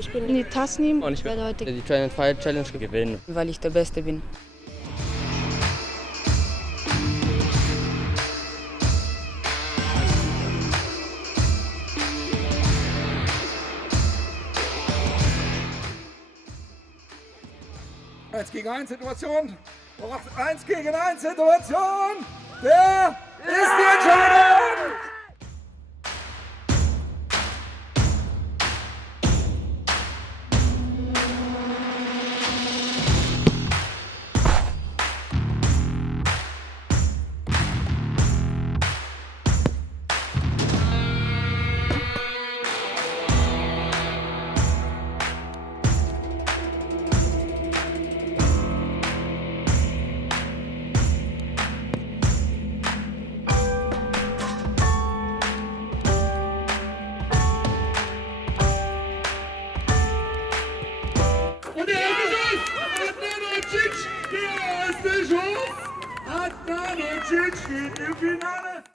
Ich bin die Tasnim Und ich werde heute die Train and Fire Challenge gewinnen. Weil ich der Beste bin. Eins gegen eins Situation. 1 gegen 1 Situation. Der ist die Entscheidung. Und der erste Schuss, Adnanovic steht im Finale.